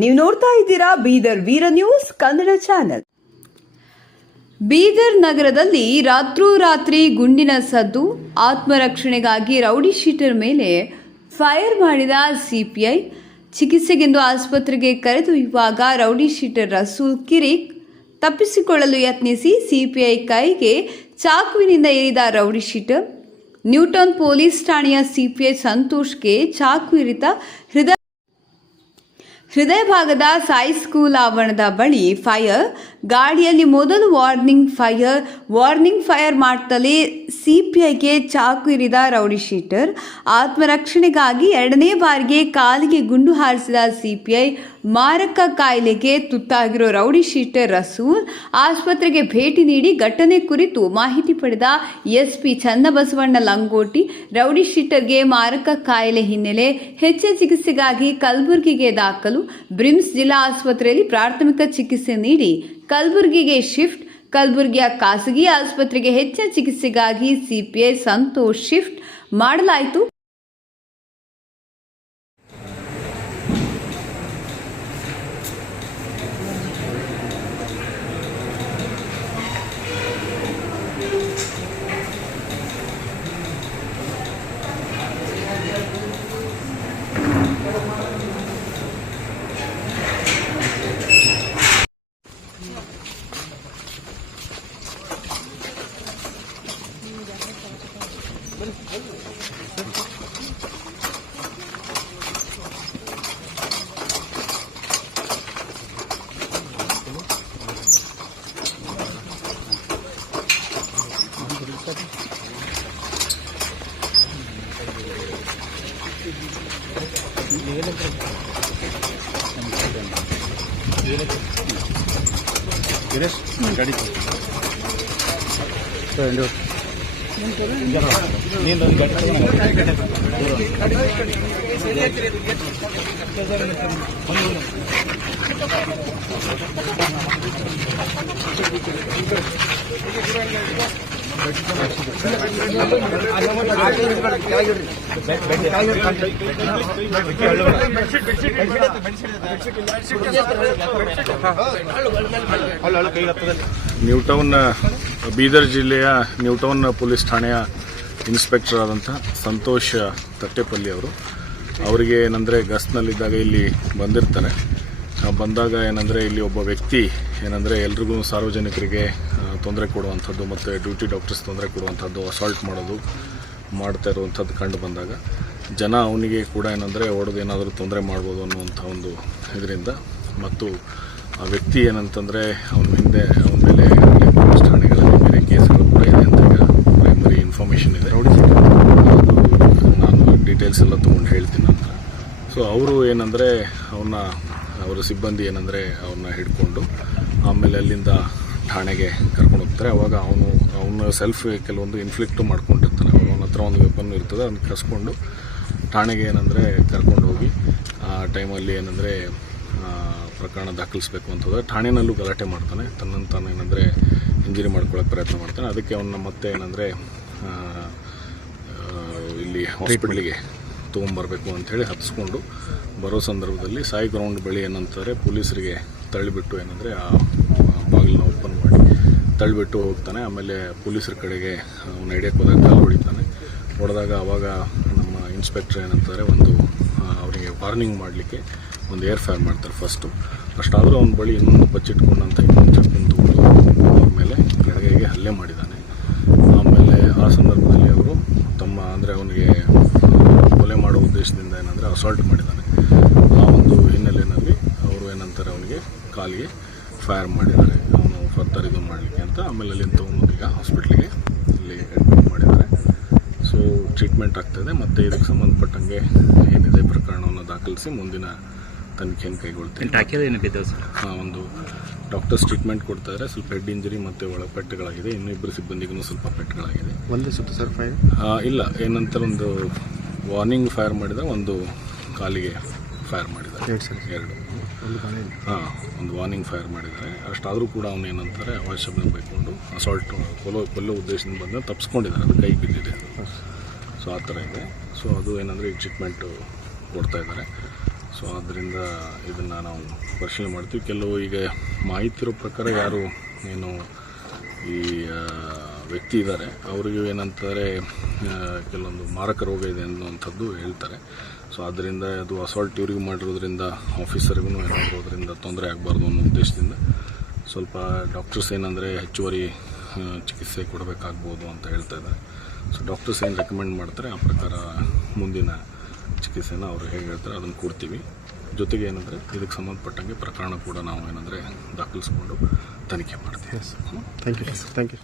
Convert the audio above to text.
ನೀವು ನೋಡ್ತಾ ಇದ್ದೀರಾ ಬೀದರ್ ವೀರ ನ್ಯೂಸ್ ಕನ್ನಡ ಚಾನೆಲ್. ಬೀದರ್ ನಗರದಲ್ಲಿ ರಾತ್ರೋರಾತ್ರಿ ಗುಂಡಿನ ಸದ್ದು, ಆತ್ಮರಕ್ಷಣೆಗಾಗಿ ರೌಡಿ ಶೀಟರ್ ಮೇಲೆ ಫೈರ್ ಮಾಡಿದ ಸಿಪಿಐ. ಚಿಕಿತ್ಸೆಗೆಂದು ಆಸ್ಪತ್ರೆಗೆ ಕರೆದೊಯ್ಯುವಾಗ ರೌಡಿ ಶೀಟರ್ ರಸೂಲ್ ಕಿರಿಕ್ ತಪ್ಪಿಸಿಕೊಳ್ಳಲು ಯತ್ನಿಸಿ ಸಿಪಿಐ ಕೈಗೆ ಚಾಕುವಿನಿಂದ ಏರಿದ rowdy sheeter. New town police ಠಾಣೆಯ ಸಿಪಿಐ ಸಂತೋಷ್ಗೆ ಚಾಕು ಇರಿತ ಹೃದಯ ಹೃದಯ ಭಾಗದ ಸಾಯಿ ಸ್ಕೂಲ್ ಆವರಣದ ಬಳಿ ಫೈರ್, ಗಾಡಿಯಲ್ಲಿ ಮೊದಲು ವಾರ್ನಿಂಗ್ ಫೈರ್ ವಾರ್ನಿಂಗ್ ಫೈರ್ ಮಾಡ್ತಲೇ ಸಿಪಿಐಗೆ ಚಾಕು ಇರಿದ ರೌಡಿ ಶೀಟರ್. ಆತ್ಮರಕ್ಷಣೆಗಾಗಿ ಎರಡನೇ ಬಾರಿಗೆ ಕಾಲಿಗೆ ಗುಂಡು ಹಾರಿಸಿದ ಸಿಪಿಐ ಮಾರಕ ಕಾಯಿಲೆಗೆ ತುತ್ತಾಗಿರೋ ರೌಡಿ ಶೀಟರ್ ರಸೂಲ್ ಆಸ್ಪತ್ರೆಗೆ ಭೇಟಿ ನೀಡಿ ಘಟನೆ ಕುರಿತು ಮಾಹಿತಿ ಪಡೆದ S P Channabasavanna Langoti, rowdy ಶೀಟರ್ಗೆ ಮಾರಕ ಕಾಯಿಲೆ ಹಿನ್ನೆಲೆ ಹೆಚ್ಚಿನ ಚಿಕಿತ್ಸೆಗಾಗಿ ಕಲಬುರಗಿಗೆ ದಾಖಲು. ಬ್ರಿಮ್ಸ್ ಜಿಲ್ಲಾ ಆಸ್ಪತ್ರೆಯಲ್ಲಿ ಪ್ರಾಥಮಿಕ ಚಿಕಿತ್ಸೆ ನೀಡಿ ಕಲಬುರಗಿಗೆ ಶಿಫ್ಟ್. ಕಲಬುರಗಿಯ ಖಾಸಗಿ ಆಸ್ಪತ್ರೆಗೆ ಹೆಚ್ಚಿನ ಚಿಕಿತ್ಸೆಗಾಗಿ ಸಿಪಿಐ ಸಂತೋಷ್ ಶಿಫ್ಟ್ ಮಾಡಲಾಯಿತು. ಗಿರೀಶ್ ಗಾಡಿ ನೀನು ಗಾಡಿ ನ್ಯೂಟೌನ್ ಬೀದರ್ ಜಿಲ್ಲೆಯ ನ್ಯೂ ಟೌನ್ ಪೊಲೀಸ್ ಠಾಣೆಯ ಇನ್ಸ್ಪೆಕ್ಟರ್ ಆದಂಥ ಸಂತೋಷ್ ತಟ್ಟೆಪಲ್ಲಿ ಅವರು. ಅವರಿಗೆ ಏನಂದರೆ ಗಸ್ಟ್ನಲ್ಲಿದ್ದಾಗ ಇಲ್ಲಿ ಬಂದಿರ್ತಾರೆ. ಬಂದಾಗ ಏನಂದರೆ ಇಲ್ಲಿ ಒಬ್ಬ ವ್ಯಕ್ತಿ ಏನಂದರೆ ಎಲ್ರಿಗೂ ಸಾರ್ವಜನಿಕರಿಗೆ ತೊಂದರೆ ಕೊಡುವಂಥದ್ದು ಮತ್ತು ಡ್ಯೂಟಿ ಡಾಕ್ಟರ್ಸ್ ತೊಂದರೆ ಕೊಡುವಂಥದ್ದು ಅಸಾಲ್ಟ್ ಮಾಡೋದು, ಮಾಡ್ತಾ ಇರುವಂಥದ್ದು ಕಂಡು ಬಂದಾಗ ಜನ ಅವನಿಗೆ ಕೂಡ ಏನಂದರೆ ಹೊಡೆದು ಏನಾದರೂ ತೊಂದರೆ ಮಾಡ್ಬೋದು ಅನ್ನುವಂಥ ಒಂದು ಇದರಿಂದ. ಮತ್ತು ಆ ವ್ಯಕ್ತಿ ಏನಂತಂದರೆ ಅವನ ಹಿಂದೆ, ಅವನ ಮೇಲೆ ಪೊಲೀಸ್ ಠಾಣೆಗಳಲ್ಲಿ ಬೇರೆ ಕೇಸ್ಗಳು ಕೂಡ ಇದೆ ಅಂತ ಪ್ರೈಮರಿ ಇನ್ಫಾರ್ಮೇಷನ್ ಇದೆ. ಅದು ನಾನು ಡೀಟೇಲ್ಸ್ ಎಲ್ಲ ತೊಗೊಂಡು ಹೇಳ್ತೀನಿ ನಂತರ. ಸೊ ಅವರು ಏನಂದರೆ ಅವನ್ನ, ಅವರ ಸಿಬ್ಬಂದಿ ಏನಂದರೆ ಅವನ್ನ ಹಿಡ್ಕೊಂಡು ಆಮೇಲೆ ಅಲ್ಲಿಂದ ಠಾಣೆಗೆ ಕರ್ಕೊಂಡು ಹೋಗ್ತಾರೆ. ಅವಾಗ ಅವನು, ಅವನ ಸೆಲ್ಫ್ ಕೆಲವೊಂದು ಇನ್ಫ್ಲಿಕ್ಟು ಮಾಡ್ಕೊಂಡಿರ್ತಾನೆ. ಅವಾಗ ಅವನ ಹತ್ರ ಒಂದು ವೆಪನ್ ಇರ್ತದೆ, ಅದನ್ನ ಕಸ್ಕೊಂಡು ಠಾಣೆಗೆ ಏನಂದರೆ ಕರ್ಕೊಂಡು ಹೋಗಿ, ಆ ಟೈಮಲ್ಲಿ ಏನಂದರೆ ಪ್ರಕರಣ ದಾಖಲಿಸಬೇಕು ಅಂತಂದರೆ ಠಾಣೆನಲ್ಲೂ ಗಲಾಟೆ ಮಾಡ್ತಾನೆ. ತನ್ನನ್ನು ತಾನು ಏನಂದರೆ ಇಂಜುರಿ ಮಾಡ್ಕೊಳ್ಳೋಕೆ ಪ್ರಯತ್ನ ಮಾಡ್ತಾನೆ. ಅದಕ್ಕೆ ಅವನ್ನ ಮತ್ತೆ ಏನಂದರೆ ಇಲ್ಲಿ ಹಾಸ್ಪಿಟ್ಲಿಗೆ ತೊಗೊಂಬರ್ಬೇಕು ಅಂಥೇಳಿ ಹತ್ತಿಸ್ಕೊಂಡು ಬರೋ ಸಂದರ್ಭದಲ್ಲಿ ಸಾಯಿ ಗ್ರೌಂಡ್ ಬಳಿ ಏನಂತಾರೆ, ಪೊಲೀಸರಿಗೆ ತಳ್ಳಿಬಿಟ್ಟು ಏನಂದರೆ ಆ ತಳ್ಳಿಬಿಟ್ಟು ಹೋಗ್ತಾನೆ, ಆಮೇಲೆ ಪೊಲೀಸರ ಕಡೆಗೆ ಅವನು ಹಿಡಿಯಕ್ಕೆ ಹೋದಾಗ ಕಾಲು ಹೊಡಿತಾನೆ. ಹೊಡೆದಾಗ ಅವಾಗ ನಮ್ಮ ಇನ್ಸ್ಪೆಕ್ಟರ್ ಏನಂತಾರೆ, ಒಂದು ಅವರಿಗೆ ವಾರ್ನಿಂಗ್ ಮಾಡಲಿಕ್ಕೆ ಒಂದು ಏರ್ ಫೈರ್ ಮಾಡ್ತಾರೆ ಫಸ್ಟು. ಅಷ್ಟಾದರೂ ಅವನ ಬಳಿ ಇನ್ನೊಂದು ಬಚ್ಚಿಟ್ಕೊಂಡಂಥ ಇನ್ನೊಂದು ತಗೊಂಡು ಅವ್ರ ಮೇಲೆ ಕೆಳಗೆಗೆ ಹಲ್ಲೆ ಮಾಡಿದ್ದಾನೆ ಆಮೇಲೆ ಆ ಸಂದರ್ಭದಲ್ಲಿ ಅವರು ತಮ್ಮ, ಅಂದರೆ ಅವನಿಗೆ ಕೊಲೆ ಮಾಡೋ ಉದ್ದೇಶದಿಂದ ಏನಂದರೆ ಅಸಾಲ್ಟ್ ಮಾಡಿದ್ದಾನೆ ಆ ಒಂದು ಹಿನ್ನೆಲೆಯಲ್ಲಿ ಅವರು ಏನಂತಾರೆ, ಅವನಿಗೆ ಕಾಲಿಗೆ ಫೈರ್ ಮಾಡಿದ್ದಾರೆ. ಫರ್ದರ್ ಇದು ಮಾಡಲಿಕ್ಕೆ ಅಂತ ಆಮೇಲೆ ಅಲ್ಲಿಂದ ತೊಗೊಂಡು ಈಗ ಹಾಸ್ಪಿಟ್ಲಿಗೆ ಇಲ್ಲಿ ಅಡ್ಮಿಟ್ ಮಾಡಿದ್ದಾರೆ. ಸೊ ಟ್ರೀಟ್ಮೆಂಟ್ ಆಗ್ತಾಯಿದೆ ಮತ್ತು ಇದಕ್ಕೆ ಸಂಬಂಧಪಟ್ಟಂಗೆ ಏನಿದೆ ಪ್ರಕರಣವನ್ನು ದಾಖಲಿಸಿ ಮುಂದಿನ ತನಿಖೆಯನ್ನು ಕೈಗೊಳ್ತೀವಿ ಹಾಂ ಏನು ಬಿದ್ದವು ಸರ್? ಆ, ಒಂದು ಡಾಕ್ಟರ್ಸ್ ಟ್ರೀಟ್ಮೆಂಟ್ ಕೊಡ್ತಾ ಇದ್ದಾರೆ. ಸ್ವಲ್ಪ ಹೆಡ್ ಇಂಜುರಿ ಮತ್ತು ಒಳಪೆಟ್ಟುಗಳಾಗಿದೆ. ಇನ್ನೂ ಇಬ್ಬರು ಸಿಬ್ಬಂದಿಗೂ ಸ್ವಲ್ಪ ಪೆಟ್ಟುಗಳಾಗಿದೆ. ಒಂದೇ ಸುತ್ತು ಸರ್ ಫೈರ್ ಇಲ್ಲ. ಏನಂತಾರೆ ಒಂದು ವಾರ್ನಿಂಗ್ ಫೈರ್ ಮಾಡಿದ ಒಂದು ಕಾಲಿಗೆ ಫೈರ್ ಮಾಡಿದ್ದಾರೆ. ಎರಡು ಹಾಂ ಒಂದು ವಾರ್ನಿಂಗ್ ಫೈರ್ ಮಾಡಿದ್ದಾರೆ. ಅಷ್ಟಾದರೂ ಕೂಡ ಅವನು ಏನಂತಾರೆ ಅವಶ್ಯಕತೆ ಬೈಕೊಂಡು ಅಸಾಲ್ಟ್ ಕೊಲ್ಲೋ ಕೊಲ್ಲೋ ಉದ್ದೇಶದಿಂದ ಬಂದ ತಪ್ಪಿಸ್ಕೊಂಡಿದ್ದಾರೆ ಅದು ಕೈಗೆ ಬಿದ್ದಿದೆ. ಸೊ ಆ ಥರ ಇದೆ. ಸೊ ಅದು ಏನಂದರೆ ಈಗ ಟ್ರೀಟ್ಮೆಂಟು ಕೊಡ್ತಾ ಇದ್ದಾರೆ. ಸೊ ಅದರಿಂದ ಇದನ್ನು ನಾವು ಪರಿಶೀಲನೆ ಮಾಡ್ತೀವಿ. ಕೆಲವು ಈಗ ಮಾಹಿತಿ ಇರೋ ಪ್ರಕಾರ ಯಾರು ಏನು ಈ ವ್ಯಕ್ತಿ ಇದ್ದಾರೆ. ಅವರಿಗೂ ಏನಂತಾರೆ ಕೆಲವೊಂದು ಮಾರಕ ರೋಗ ಇದೆ ಅನ್ನುವಂಥದ್ದು ಹೇಳ್ತಾರೆ. ಸೊ ಅದರಿಂದ ಅದು ಅಸಾಲ್ಟ್ ಇವ್ರಿಗೂ ಮಾಡಿರೋದ್ರಿಂದ ಆಫೀಸರ್ಗೂ ಅದರಿಂದ ತೊಂದರೆ ಆಗಬಾರ್ದು ಅನ್ನೋ ಉದ್ದೇಶದಿಂದ ಸ್ವಲ್ಪ ಡಾಕ್ಟರ್ಸ್ ಏನಂದರೆ ಹೆಚ್ಚುವರಿ ಚಿಕಿತ್ಸೆ ಕೊಡಬೇಕಾಗ್ಬೋದು ಅಂತ ಹೇಳ್ತಾ ಇದ್ದಾರೆ. ಸೊ ಡಾಕ್ಟರ್ಸ್ ಏನು ರೆಕಮೆಂಡ್ ಮಾಡ್ತಾರೆ, ಆ ಪ್ರಕಾರ ಮುಂದಿನ ಚಿಕಿತ್ಸೆನ ಅವರು ಹೇಗೆ ಹೇಳ್ತಾರೆ, ಅದನ್ನು ಕೊಡ್ತೀವಿ. ಜೊತೆಗೆ ಏನಂದರೆ, ಇದಕ್ಕೆ ಸಂಬಂಧಪಟ್ಟಂಗೆ ಪ್ರಕರಣ ಕೂಡ ನಾವು ಏನಂದರೆ ದಾಖಲಿಸ್ಕೊಂಡು ತನಿಖೆ ಮಾಡ್ತೀವಿ. Thank you thank you